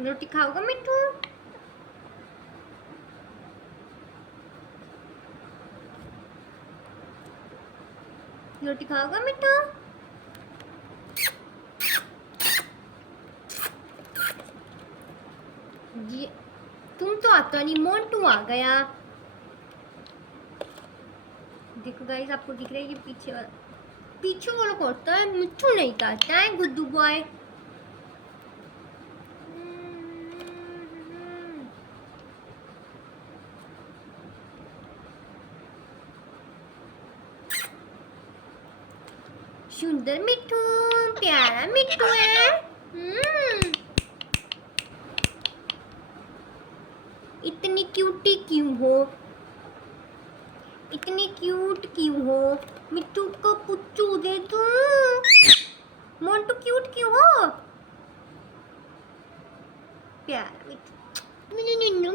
रोटी खाओगा मिट्टू? रोटी खाओगा मिट्टू? ये तुम तो आता नहीं, मोंटू आ गया। देखो गाइस, आपको दिख रहा है ये पीछे वाला करता है, मिट्टू नहीं करता है गुड्डू बॉय। सुंदर मिट्टू, प्यारा मिट्टू है। इतनी क्यूटी क्यों हो? इतनी क्यूट क्यों हो? मिट्टू को पुच्चू दे दूं? मोंटू क्यूट क्यों हो? प्यारा मिट्टू,